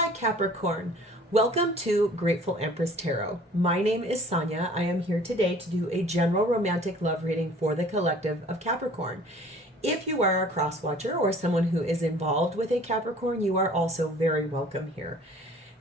Hi Capricorn, welcome to Grateful Empress Tarot. My name is Sonia. I am here today to do a general romantic love reading for the collective of Capricorn. If you are a cross watcher or someone who is involved with a Capricorn, you are also very welcome here.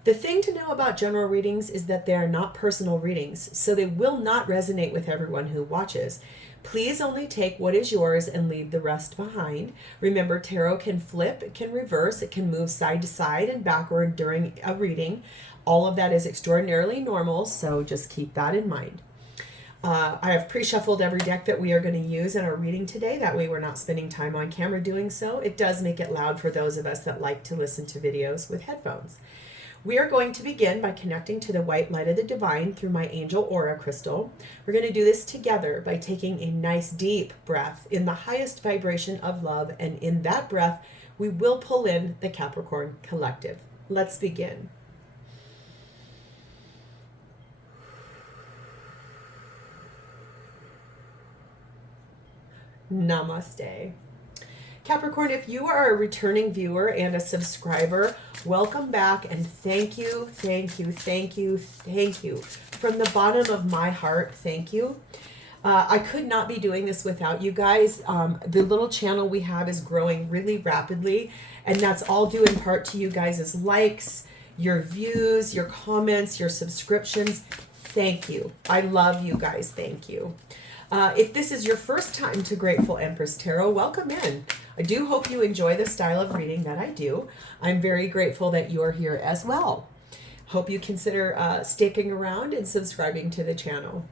The thing to know about general readings is that they are not personal readings, so they will not resonate with everyone who watches. Please only take what is yours and leave the rest behind. Remember, tarot can flip, it can reverse, it can move side to side and backward during a reading. All of that is extraordinarily normal, so just keep that in mind. I have pre-shuffled every deck that we are going to use in our reading today. That way we're not spending time on camera doing so. It does make it loud for those of us that like to listen to videos with headphones. We are going to begin by connecting to the white light of the divine through my angel aura crystal. We're going to do this together by taking a nice deep breath in the highest vibration of love, and in that breath we will pull in the Capricorn collective. Let's begin. Namaste. Capricorn, if you are a returning viewer and a subscriber, welcome back and thank you, thank you, thank you, thank you. From the bottom of my heart, thank you. I could not be doing this without you guys. The little channel we have is growing really rapidly, and that's all due in part to you guys' likes, your views, your comments, your subscriptions. Thank you. I love you guys. Thank you. If this is your first time to Grateful Empress Tarot, welcome in. I do hope you enjoy the style of reading that I do. I'm very grateful that you're here as well. Hope you consider sticking around and subscribing to the channel.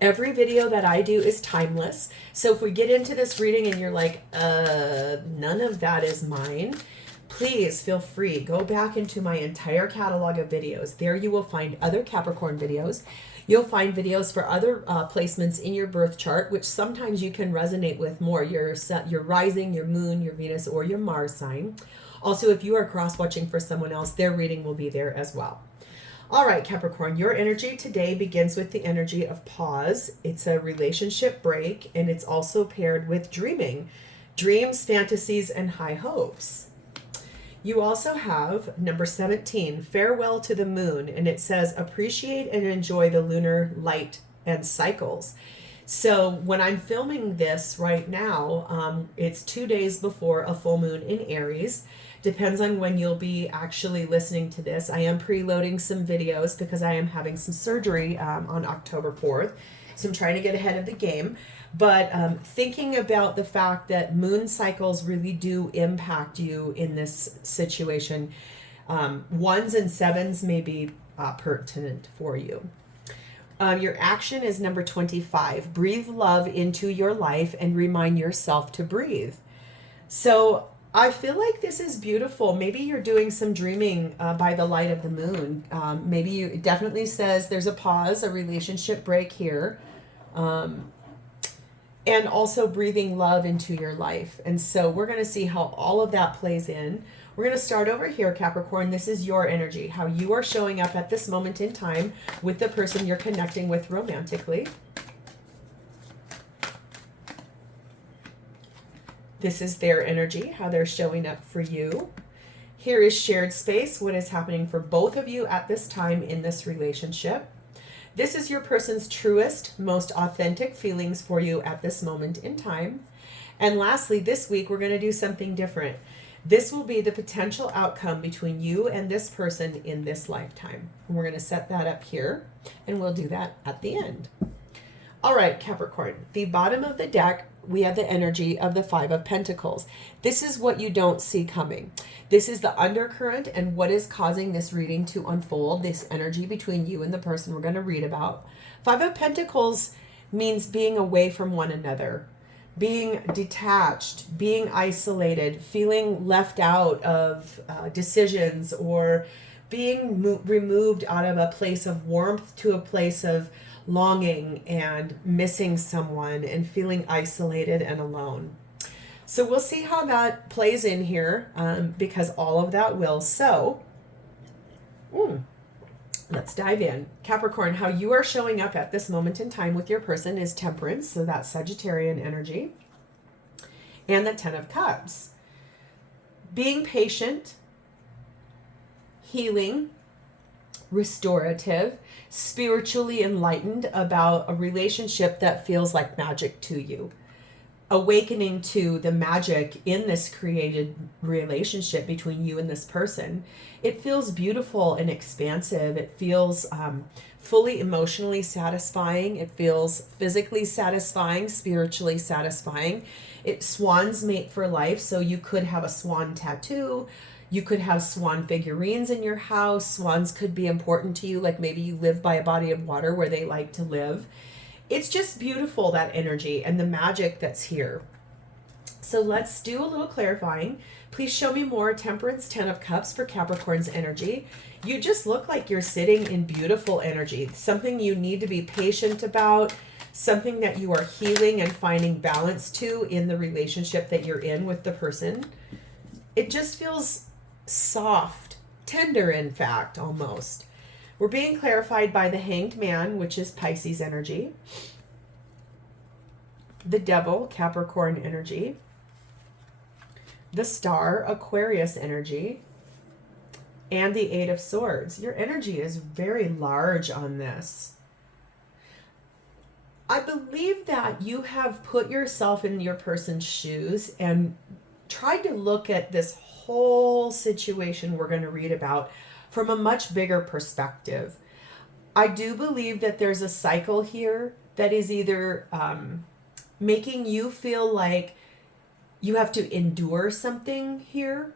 Every video that I do is timeless. So if we get into this reading and you're like, none of that is mine, please feel free. Go back into my entire catalog of videos. There you will find other Capricorn videos. You'll find videos for other placements in your birth chart, which sometimes you can resonate with more. Your rising, your moon, your Venus, or your Mars sign. Also, if you are cross-watching for someone else, their reading will be there as well. All right, Capricorn, your energy today begins with the energy of pause. It's a relationship break, and it's also paired with dreaming. Dreams, fantasies, and high hopes. You also have number 17, Farewell to the Moon, and it says appreciate and enjoy the lunar light and cycles. So when I'm filming this right now, it's 2 days before a full moon in Aries. Depends on when you'll be actually listening to this. I am preloading some videos because I am having some surgery on October 4th. So I'm trying to get ahead of the game. But thinking about the fact that moon cycles really do impact you in this situation, ones and sevens may be pertinent for you. Your action is number 25. Breathe love into your life and remind yourself to breathe. So I feel like this is beautiful. Maybe you're doing some dreaming by the light of the moon. Maybe it definitely says there's a pause, a relationship break here. And also breathing love into your life. And so we're going to see how all of that plays in. We're going to start over here, Capricorn. This is your energy, how you are showing up at this moment in time with the person you're connecting with romantically. This is their energy, how they're showing up for you. Here is shared space, what is happening for both of you at this time in this relationship. This is your person's truest, most authentic feelings for you at this moment in time. And lastly, this week, we're going to do something different. This will be the potential outcome between you and this person in this lifetime. And we're going to set that up here, and we'll do that at the end. All right, Capricorn, the bottom of the deck, we have the energy of the Five of Pentacles. This is what you don't see coming. This is the undercurrent and what is causing this reading to unfold, this energy between you and the person we're going to read about. Five of Pentacles means being away from one another, being detached, being isolated, feeling left out of decisions, or being removed out of a place of warmth to a place of longing and missing someone and feeling isolated and alone. So we'll see how that plays in here because all of that will. So let's dive in. Capricorn, how you are showing up at this moment in time with your person is Temperance. So that's Sagittarian energy. And the Ten of Cups. Being patient, healing, restorative, spiritually enlightened about a relationship that feels like magic to you. Awakening to the magic in this created relationship between you and this person. It feels beautiful and expansive. It feels fully emotionally satisfying. It feels physically satisfying, spiritually satisfying. Swans mate for life, so you could have a swan tattoo. You could have swan figurines in your house. Swans could be important to you, like maybe you live by a body of water where they like to live. It's just beautiful, that energy and the magic that's here. So let's do a little clarifying. Please show me more Temperance, 10 of Cups for Capricorn's energy. You just look like you're sitting in beautiful energy, something you need to be patient about, something that you are healing and finding balance to in the relationship that you're in with the person. It just feels soft, tender, in fact, almost. We're being clarified by the Hanged Man, which is Pisces energy. The Devil, Capricorn energy. The Star, Aquarius energy. And the Eight of Swords. Your energy is very large on this. I believe that you have put yourself in your person's shoes and tried to look at this whole situation we're going to read about from a much bigger perspective. I do believe that there's a cycle here that is either making you feel like you have to endure something here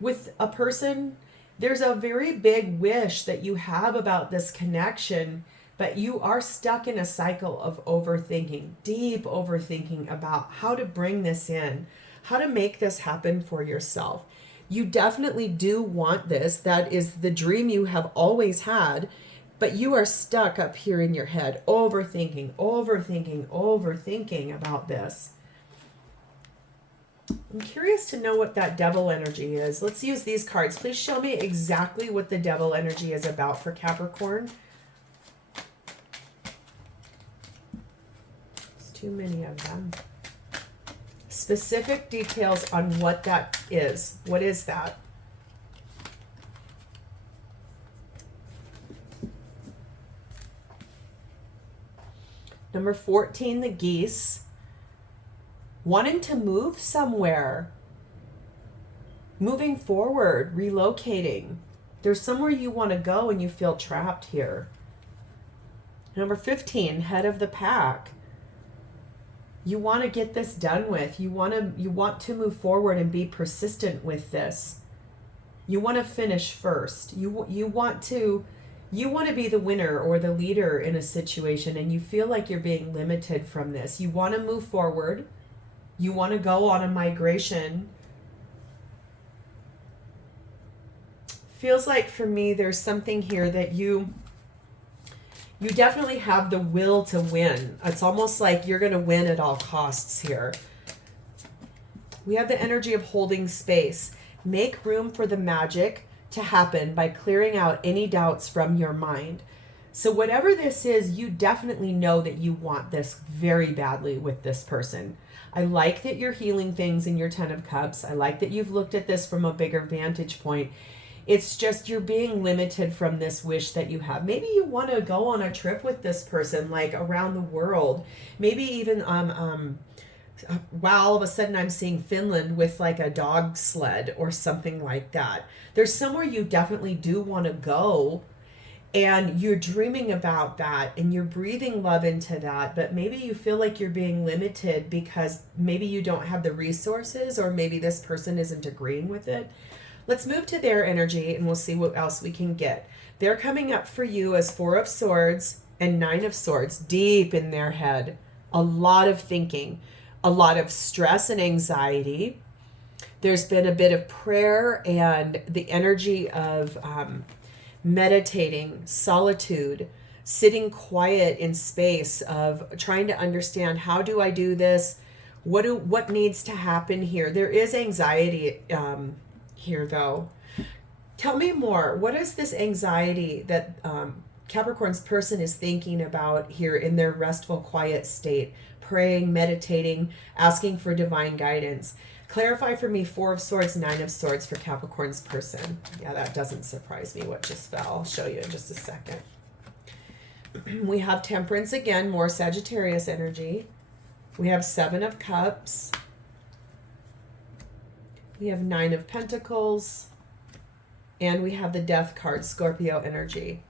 with a person. There's a very big wish that you have about this connection, but you are stuck in a cycle of overthinking, deep overthinking about how to bring this in, how to make this happen for yourself. You definitely do want this. That is the dream you have always had, but you are stuck up here in your head, overthinking about this. I'm curious to know what that Devil energy is. Let's use these cards. Please show me exactly what the Devil energy is about for Capricorn. There's too many of them. Specific details on what that is. What is that? Number 14, the Geese. Wanting to move somewhere. Moving forward, relocating. There's somewhere you want to go and you feel trapped here. Number 15, Head of the Pack. You want to get this done with. You want to move forward and be persistent with this. You want to finish first. You want to be the winner or the leader in a situation, and you feel like you're being limited from this. You want to move forward. You want to go on a migration. Feels like for me there's something here that you definitely have the will to win. It's almost like you're going to win at all costs here. We have the energy of holding space. Make room for the magic to happen by clearing out any doubts from your mind. So whatever this is, you definitely know that you want this very badly with this person. I like that you're healing things in your 10 of Cups. I like that you've looked at this from a bigger vantage point. It's just you're being limited from this wish that you have. Maybe you want to go on a trip with this person, like around the world. Maybe even, wow, all of a sudden I'm seeing Finland with like a dog sled or something like that. There's somewhere you definitely do want to go, and you're dreaming about that and you're breathing love into that, but maybe you feel like you're being limited because maybe you don't have the resources, or maybe this person isn't agreeing with it. Let's move to their energy and we'll see what else we can get. They're coming up for you as 4 of Swords and 9 of Swords, deep in their head. A lot of thinking, a lot of stress and anxiety. There's been a bit of prayer and the energy of meditating, solitude, sitting quiet in space, of trying to understand, how do I do this? What needs to happen here? There is anxiety here though. Tell me more. What is this anxiety that Capricorn's person is thinking about here in their restful, quiet state, praying, meditating, asking for divine guidance? Clarify for me, 4 of Swords, 9 of Swords for Capricorn's person. Yeah, that doesn't surprise me what just fell. I'll show you in just a second. We have Temperance again, more Sagittarius energy. We have 7 of Cups. We have 9 of Pentacles. And we have the Death card, Scorpio energy.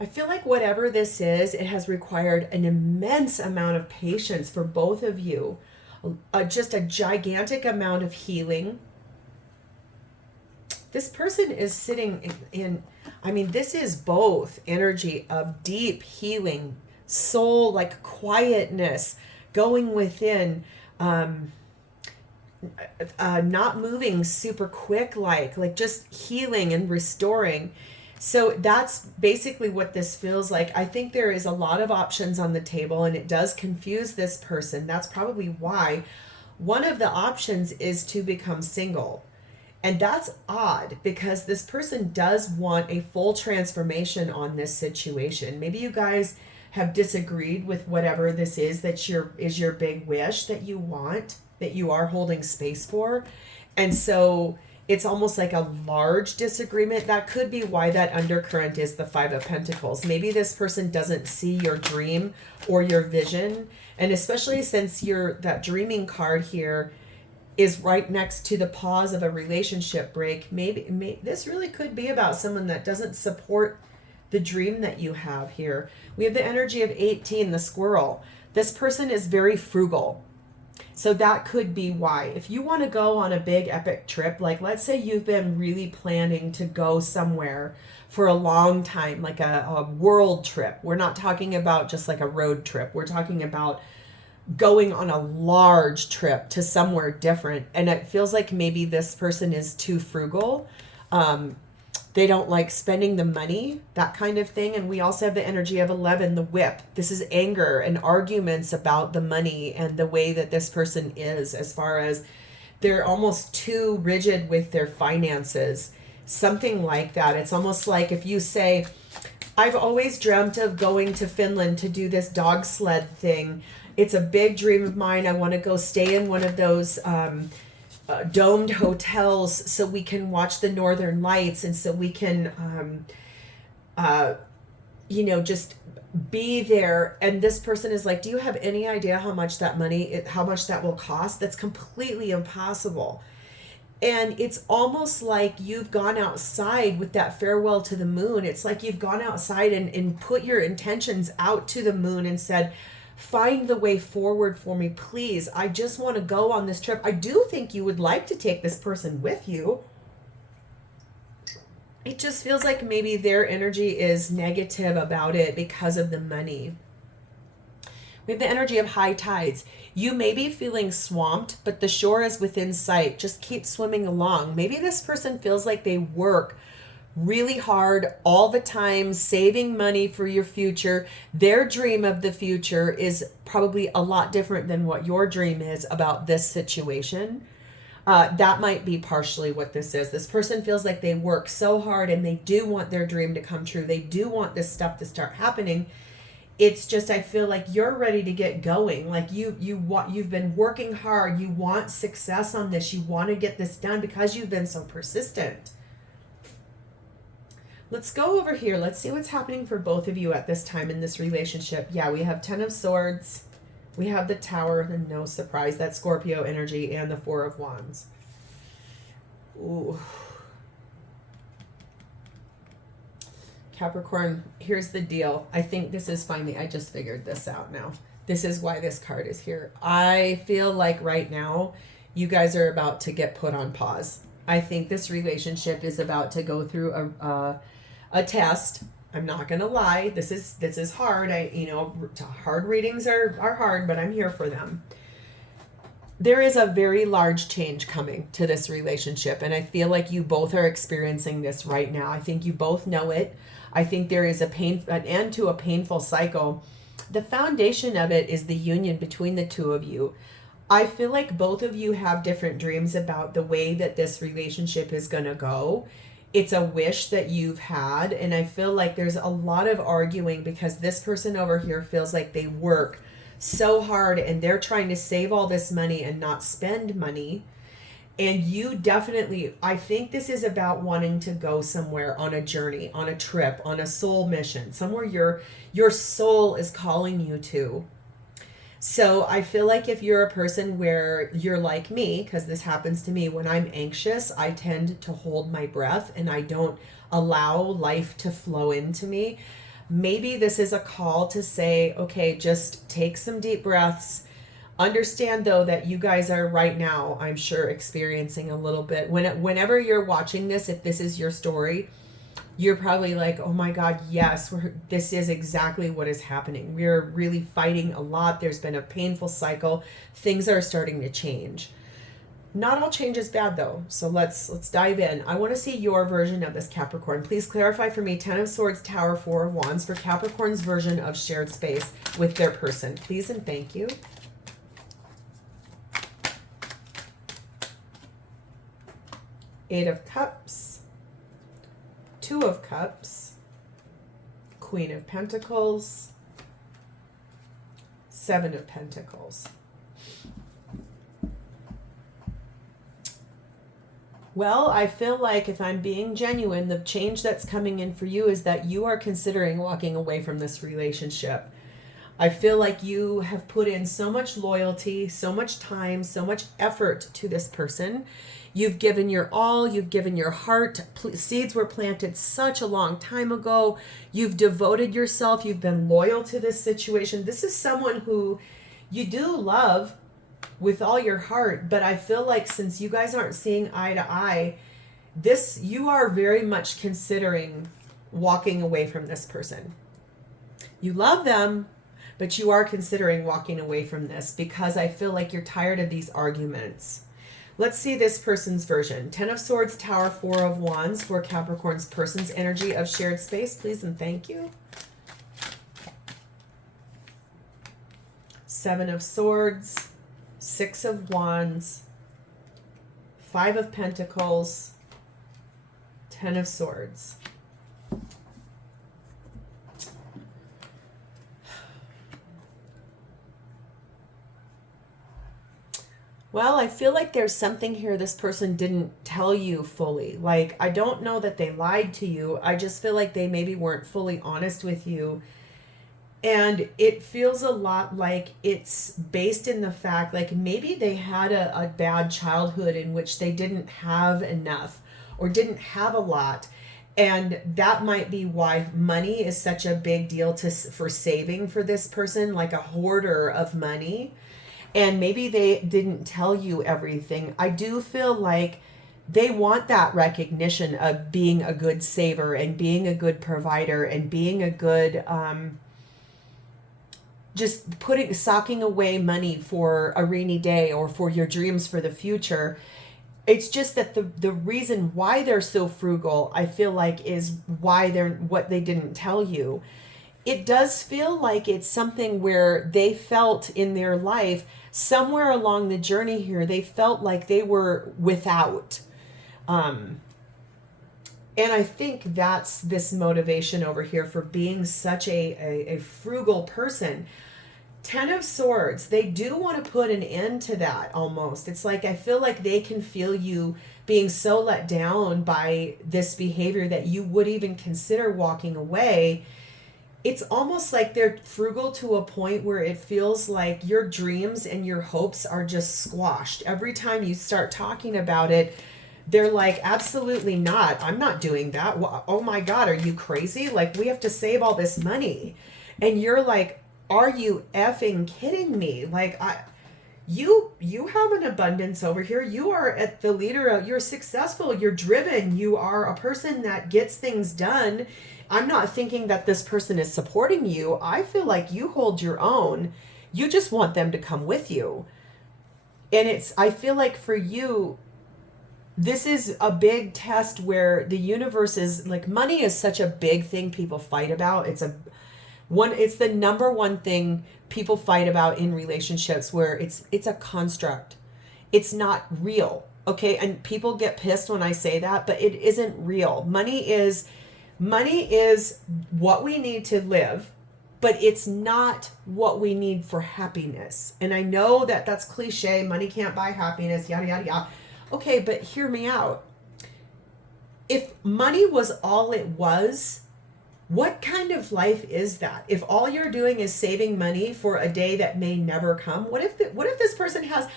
I feel like whatever this is, it has required an immense amount of patience for both of you. Just a gigantic amount of healing. This person is sitting in, I mean, this is both energy of deep healing, soul, like quietness, going within, not moving super quick, like just healing and restoring. So that's basically what this feels like. I think there is a lot of options on the table, and it does confuse this person. That's probably why one of the options is to become single. And that's odd because this person does want a full transformation on this situation. Maybe you guys have disagreed with whatever this is that is your big wish that you want, that you are holding space for. And so it's almost like a large disagreement. That could be why that undercurrent is the 5 of Pentacles. Maybe this person doesn't see your dream or your vision. And especially since that dreaming card here is right next to the pause of a relationship break, maybe this really could be about someone that doesn't support the dream that you have here. We have the energy of 18, the squirrel. This person is very frugal. So that could be why. If you want to go on a big epic trip, like let's say you've been really planning to go somewhere for a long time, like a world trip. We're not talking about just like a road trip. We're talking about going on a large trip to somewhere different. And it feels like maybe this person is too frugal. They don't like spending the money, that kind of thing. And we also have the energy of 11, the whip. This is anger and arguments about the money and the way that this person is, as far as they're almost too rigid with their finances. Something like that. It's almost like if you say, I've always dreamt of going to Finland to do this dog sled thing. It's a big dream of mine. I want to go stay in one of those domed hotels so we can watch the northern lights, and so we can just be there. And this person is like, do you have any idea how much that will cost? That's completely impossible. And it's almost like you've gone outside with that farewell to the moon. It's like you've gone outside and put your intentions out to the moon and said, find the way forward for me, please. I just want to go on this trip. I do think you would like to take this person with you. It just feels like maybe their energy is negative about it because of the money. We have the energy of high tides. You may be feeling swamped, but the shore is within sight. Just keep swimming along. Maybe this person feels like they work really hard all the time, saving money for your future. Their dream of the future is probably a lot different than what your dream is about this situation. That might be partially what this is. This person feels like they work so hard and they do want their dream to come true. They do want this stuff to start happening. It's just, I feel like you're ready to get going. Like you've been working hard. You want success on this. You want to get this done because you've been so persistent. Let's go over here. Let's see what's happening for both of you at this time in this relationship. Yeah, we have 10 of Swords. We have the Tower, and no surprise, that's Scorpio energy, and the 4 of Wands. Ooh. Capricorn, here's the deal. I think this is finally, I just figured this out now. This is why this card is here. I feel like right now, you guys are about to get put on pause. I think this relationship is about to go through a test. I'm not gonna lie. This is hard. Hard readings are hard, but I'm here for them. There is a very large change coming to this relationship, and I feel like you both are experiencing this right now. I think you both know it. I think there is an end to a painful cycle. The foundation of it is the union between the two of you. I feel like both of you have different dreams about the way that this relationship is going to go. It's a wish that you've had, and I feel like there's a lot of arguing because this person over here feels like they work so hard and they're trying to save all this money and not spend money. And you definitely, I think this is about wanting to go somewhere on a journey, on a trip, on a soul mission, somewhere your soul is calling you to. So I feel like if you're a person where you're like me, because this happens to me, when I'm anxious, I tend to hold my breath and I don't allow life to flow into me. Maybe this is a call to say, okay, just take some deep breaths. Understand, though, that you guys are right now, I'm sure, experiencing a little bit. Whenever you're watching this, if this is your story, you're probably like, oh my God, yes, this is exactly what is happening. We're really fighting a lot. There's been a painful cycle. Things are starting to change. Not all change is bad, though. So let's dive in. I want to see your version of this, Capricorn. Please clarify for me, 10 of Swords, Tower, 4 of Wands, for Capricorn's version of shared space with their person. Please and thank you. Eight of Cups, Two of Cups, Queen of Pentacles, Seven of Pentacles. Well, I feel like if I'm being genuine, the change that's coming in for you is that you are considering walking away from this relationship. I feel like you have put in so much loyalty, so much time, so much effort to this person. You've given your all, you've given your heart. Seeds were planted such a long time ago. You've devoted yourself, you've been loyal to this situation. This is someone who you do love with all your heart, but I feel like since you guys aren't seeing eye to eye, you are very much considering walking away from this person. You love them, but you are considering walking away from this because I feel like you're tired of these arguments. Let's see this person's version. 10 of Swords, Tower, 4 of Wands for Capricorn's person's energy of shared space, please and thank you. 7 of Swords, 6 of Wands, 5 of Pentacles, 10 of Swords. Well, I feel like there's something here this person didn't tell you fully. Like, I don't know that they lied to you. I just feel like they maybe weren't fully honest with you. And it feels a lot like it's based in the fact, like maybe they had a bad childhood in which they didn't have enough or didn't have a lot. And that might be why money is such a big deal for saving for this person, like a hoarder of money. And maybe they didn't tell you everything. I do feel like they want that recognition of being a good saver and being a good provider and being a good, just socking away money for a rainy day or for your dreams for the future. It's just that the reason why they're so frugal, I feel like, is why what they didn't tell you. It does feel like it's something where they felt in their life, somewhere along the journey here, they felt like they were without. And I think that's this motivation over here for being such a frugal person. 10 of Swords, they do want to put an end to that almost. It's like I feel like they can feel you being so let down by this behavior that you would even consider walking away. It's almost like they're frugal to a point where it feels like your dreams and your hopes are just squashed. Every time you start talking about it, they're like, absolutely not. I'm not doing that. Oh my God, are you crazy? Like, we have to save all this money. And you're like, are you effing kidding me? Like, you have an abundance over here. You are at the leader. You're successful. You're driven. You are a person that gets things done. I'm not thinking that this person is supporting you. I feel like you hold your own. You just want them to come with you. And I feel like for you, this is a big test where the universe is like, money is such a big thing people fight about. It's the number one thing people fight about in relationships, where it's a construct. It's not real. Okay. And people get pissed when I say that, but it isn't real. Money is what we need to live. but it's not what we need for happiness. And I know that that's cliche, money can't buy happiness, yada, yada, yada. Okay, but hear me out. If money was all it was, what kind of life is that? If all you're doing is saving money for a day that may never come, what if this person has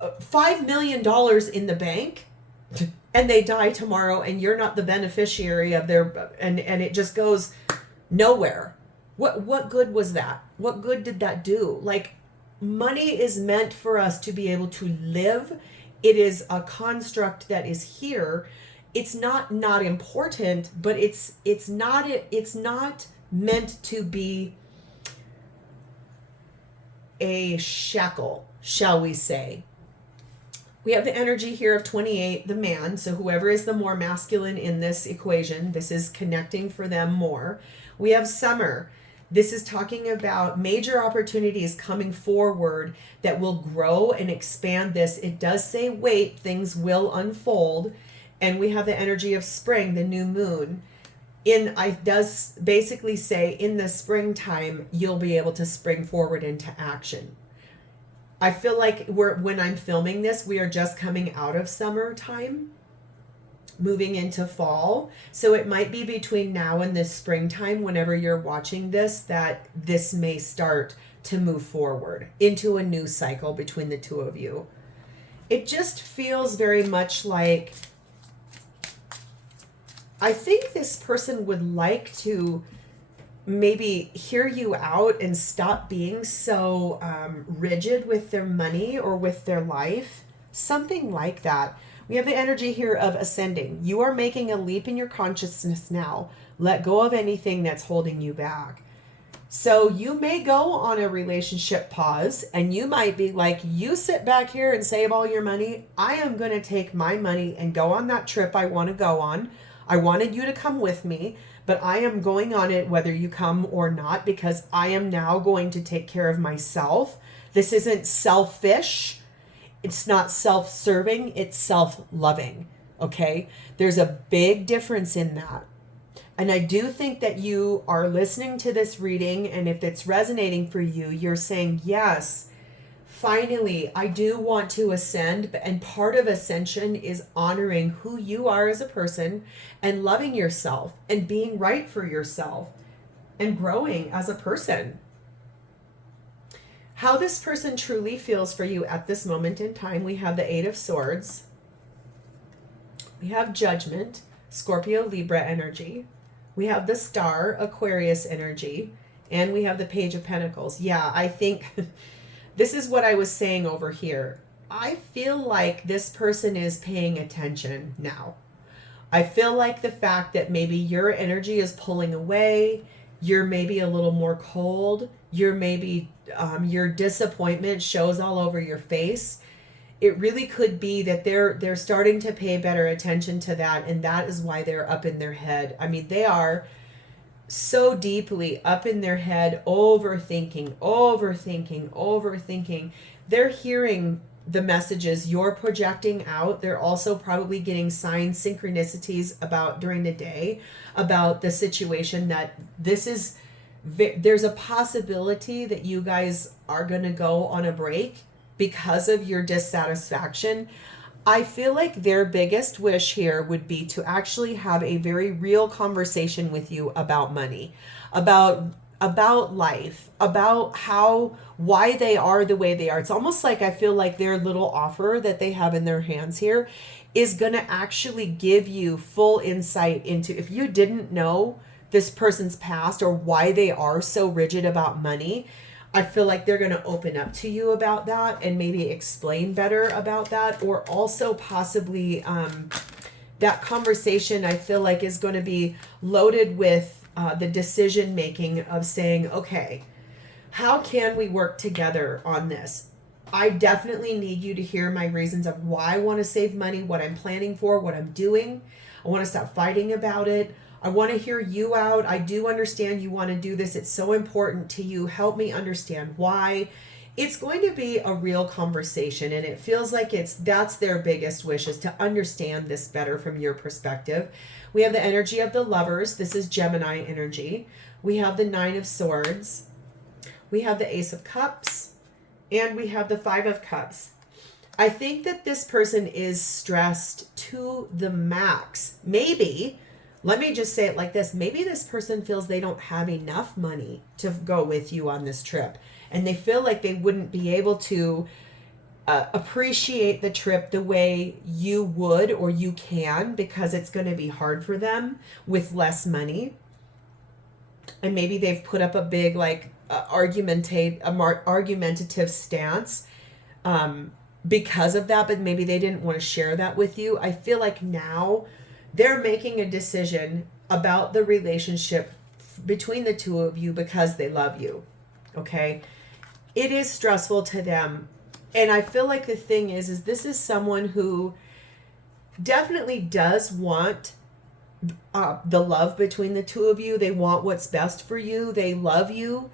$5 million in the bank and they die tomorrow and you're not the beneficiary of their, and it just goes nowhere? What good was that? What good did that do? Like, money is meant for us to be able to live. It is a construct that is here. It's not important, but it's not meant to be a shackle, shall we say. We have the energy here of 28, the man. So whoever is the more masculine in this equation, this is connecting for them more. We have summer. This is talking about major opportunities coming forward that will grow and expand this. It does say, wait, things will unfold. And we have the energy of spring, the new moon. It does basically say in the springtime, you'll be able to spring forward into action. I feel like when I'm filming this, we are just coming out of summertime, moving into fall. So it might be between now and the springtime, whenever you're watching this, that this may start to move forward into a new cycle between the two of you. It just feels very much like, I think this person would like to maybe hear you out and stop being so rigid with their money or with their life. Something like that. We have the energy here of ascending. You are making a leap in your consciousness now. Let go of anything that's holding you back. So you may go on a relationship pause and you might be like, you sit back here and save all your money. I am going to take my money and go on that trip I want to go on. I wanted you to come with me, but I am going on it whether you come or not, because I am now going to take care of myself. This isn't selfish. It's not self-serving. It's self-loving. Okay? There's a big difference in that. And I do think that you are listening to this reading, and if it's resonating for you, you're saying, yes, finally, I do want to ascend. And part of ascension is honoring who you are as a person and loving yourself and being right for yourself and growing as a person. How this person truly feels for you at this moment in time, we have the Eight of Swords. We have Judgment, Scorpio, Libra energy. We have the Star, Aquarius energy. And we have the Page of Pentacles. Yeah, I think this is what I was saying over here. I feel like this person is paying attention now. I feel like the fact that maybe your energy is pulling away, you're maybe a little more cold, you're maybe your disappointment shows all over your face. It really could be that they're starting to pay better attention to that, and that is why they're up in their head. I mean, they are so deeply up in their head, overthinking. They're hearing the messages you're projecting out. They're also probably getting signs, synchronicities about during the day about the situation that there's a possibility that you guys are going to go on a break because of your dissatisfaction. I feel like their biggest wish here would be to actually have a very real conversation with you about money, about life, about why they are the way they are. It's almost like I feel like their little offer that they have in their hands here is going to actually give you full insight into, if you didn't know this person's past or why they are so rigid about money, I feel like they're going to open up to you about that and maybe explain better about that, or also possibly that conversation I feel like is going to be loaded with the decision making of saying, okay, how can we work together on this? I definitely need you to hear my reasons of why I want to save money, what I'm planning for, what I'm doing. I want to stop fighting about it. I want to hear you out. I do understand you want to do this. It's so important to you. Help me understand why. It's going to be a real conversation, and it feels like that's their biggest wish, is to understand this better from your perspective. We have the energy of the Lovers. This is Gemini energy. We have the Nine of Swords. We have the Ace of Cups. And we have the Five of Cups. I think that this person is stressed to the max. Maybe, let me just say it like this. Maybe this person feels they don't have enough money to go with you on this trip. And they feel like they wouldn't be able to appreciate the trip the way you would or you can, because it's going to be hard for them with less money. And maybe they've put up a big like argumentative stance because of that, but maybe they didn't want to share that with you. I feel like now they're making a decision about the relationship between the two of you because they love you. Okay? It is stressful to them. And I feel like the thing is this is someone who definitely does want the love between the two of you. They want what's best for you. They love you.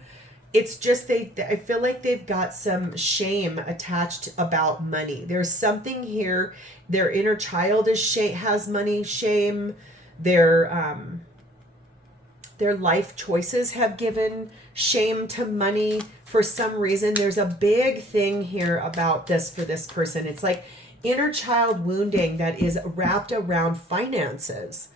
It's just I feel like they've got some shame attached about money. There's something here. Their inner child has money shame. Their life choices have given shame to money for some reason. There's a big thing here about this for this person. It's like inner child wounding that is wrapped around finances.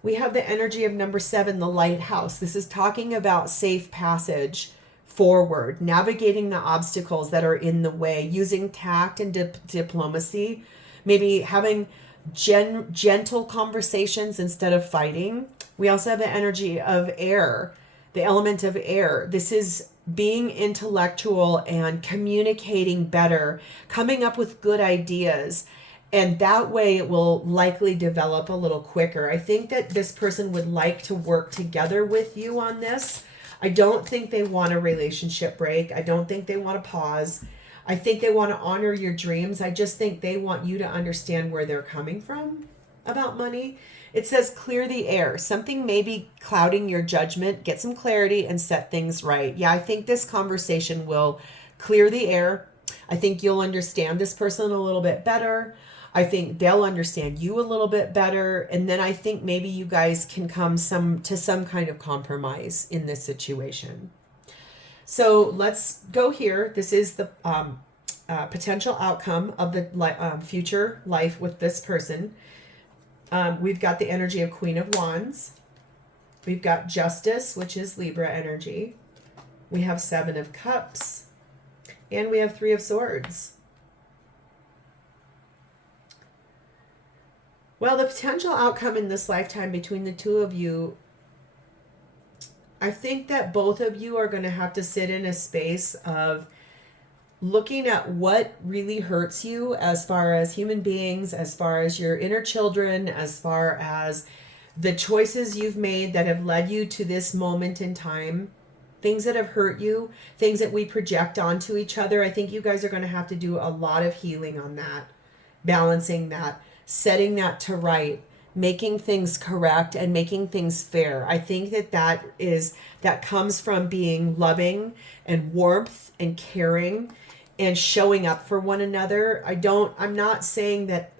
We have the energy of number 7, the lighthouse. This is talking about safe passage forward, navigating the obstacles that are in the way, using tact and diplomacy, maybe having gentle conversations instead of fighting. We also have the energy of air, the element of air. This is being intellectual and communicating better, coming up with good ideas. And that way it will likely develop a little quicker. I think that this person would like to work together with you on this. I don't think they want a relationship break. I don't think they want to pause. I think they want to honor your dreams. I just think they want you to understand where they're coming from about money. It says clear the air. Something may be clouding your judgment. Get some clarity and set things right. Yeah, I think this conversation will clear the air. I think you'll understand this person a little bit better. I think they'll understand you a little bit better. And then I think maybe you guys can come to some kind of compromise in this situation. So let's go here. This is the potential outcome of the future life with this person. We've got the energy of Queen of Wands. We've got Justice, which is Libra energy. We have 7 of Cups. And we have 3 of Swords. Well, the potential outcome in this lifetime between the two of you, I think that both of you are going to have to sit in a space of looking at what really hurts you as far as human beings, as far as your inner children, as far as the choices you've made that have led you to this moment in time, things that have hurt you, things that we project onto each other. I think you guys are going to have to do a lot of healing on that, balancing that, setting that to right, making things correct and making things fair. I think that comes from being loving and warmth and caring and showing up for one another. I'm not saying that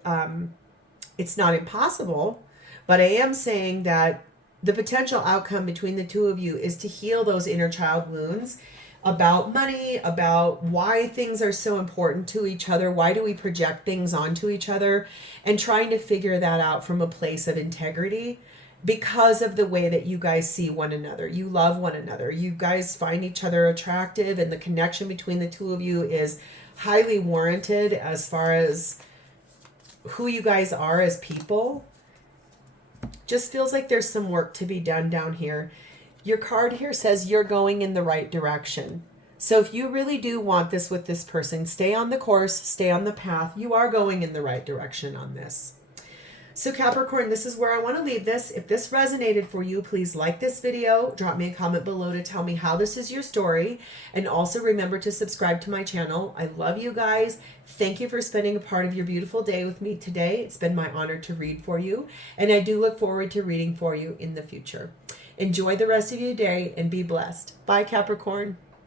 it's not impossible, but I am saying that the potential outcome between the two of you is to heal those inner child wounds about money, about why things are so important to each other, why do we project things onto each other, and trying to figure that out from a place of integrity because of the way that you guys see one another. You love one another. You guys find each other attractive, and the connection between the two of you is highly warranted as far as who you guys are as people. Just feels like there's some work to be done down here. Your card here says you're going in the right direction. So if you really do want this with this person, stay on the course, stay on the path. You are going in the right direction on this. So Capricorn, this is where I want to leave this. If this resonated for you, please like this video. Drop me a comment below to tell me how this is your story. And also remember to subscribe to my channel. I love you guys. Thank you for spending a part of your beautiful day with me today. It's been my honor to read for you. And I do look forward to reading for you in the future. Enjoy the rest of your day and be blessed. Bye, Capricorn.